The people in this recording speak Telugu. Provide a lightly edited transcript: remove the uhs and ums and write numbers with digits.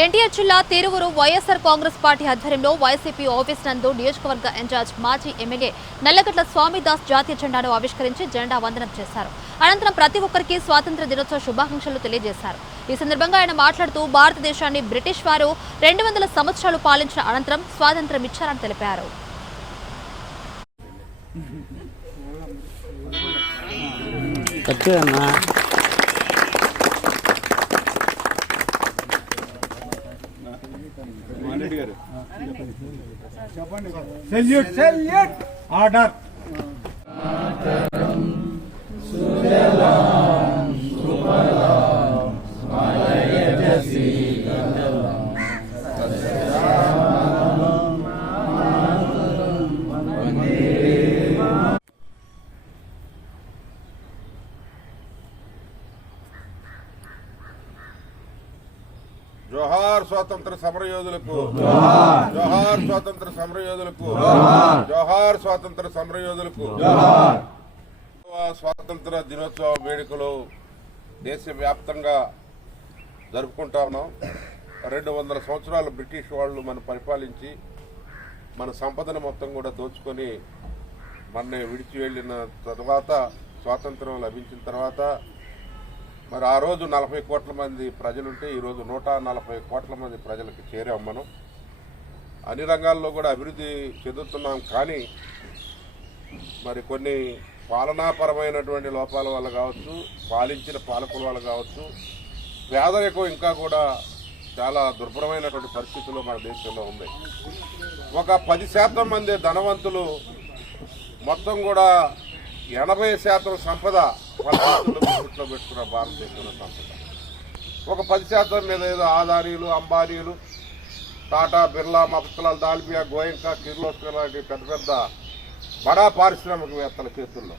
ఎన్టీఆర్ జిల్లా తిరువురు వైఎస్ఆర్ కాంగ్రెస్ పార్టీ ఆధ్వర్యంలో వైసీపీ ఆఫీస్ నందు నియోజకవర్గ ఇన్ఛార్జ్ మాజీ ఎమ్మెల్యే నల్లగట్ల స్వామిదాస్ జాతీయ జెండాను ఆవిష్కరించి జెండా వందనం చేశారు. అనంతరం ప్రతి ఒక్కరికి స్వాతంత్ర్య దినోత్సవ శుభాకాంక్షలు తెలియజేశారు. ఈ సందర్భంగా ఆయన మాట్లాడుతూ భారతదేశాన్ని బ్రిటిష్ వారు 200 సంవత్సరాలు పాలించిన అనంతరం స్వాతంత్ర్యం ఇచ్చారని తెలిపారు. Salute salute order. జోహార్ స్వాతంత్ర సమరయోధులకు, జోహార్ స్వాతంత్ర సమరయోధులకు, జోహార్ స్వాతంత్ర సమరయోధులకు. స్వాతంత్ర దినోత్సవ వేడుకలు దేశవ్యాప్తంగా జరుపుకుంటా ఉన్నాం. 200 సంవత్సరాలు బ్రిటిష్ వాళ్ళు మనం పరిపాలించి మన సంపదను మొత్తం కూడా దోచుకొని మనని విడిచి వెళ్ళిన తర్వాత, స్వాతంత్రం లభించిన తర్వాత మరి ఆ రోజు 40 కోట్ల మంది ప్రజలుంటే ఈరోజు 140 కోట్ల మంది ప్రజలకు చేరాం. మనం అన్ని రంగాల్లో కూడా అభివృద్ధి చెందుతున్నాం. కానీ మరి కొన్ని పాలనాపరమైనటువంటి లోపాల వల్ల కావచ్చు, పాలించిన పాలకుల వల్ల కావచ్చు, పేదరికం ఇంకా కూడా చాలా దుర్భరమైనటువంటి పరిస్థితుల్లో మన దేశంలో ఉంది. ఒక 10% మంది ధనవంతులు మొత్తం కూడా 80% సంపద ఇంట్లో పెట్టుకున్న భారతదేశంలో సంపద. ఒక 10% మీద ఏదో ఆదానీలు, అంబానీలు, టాటా, బిర్లా, మఫ్తలాల్, దాల్మియా, గోయంకా, కిర్లోస్కర్ లాంటి పెద్ద పెద్ద బడా పారిశ్రామికవేత్తల చేతుల్లో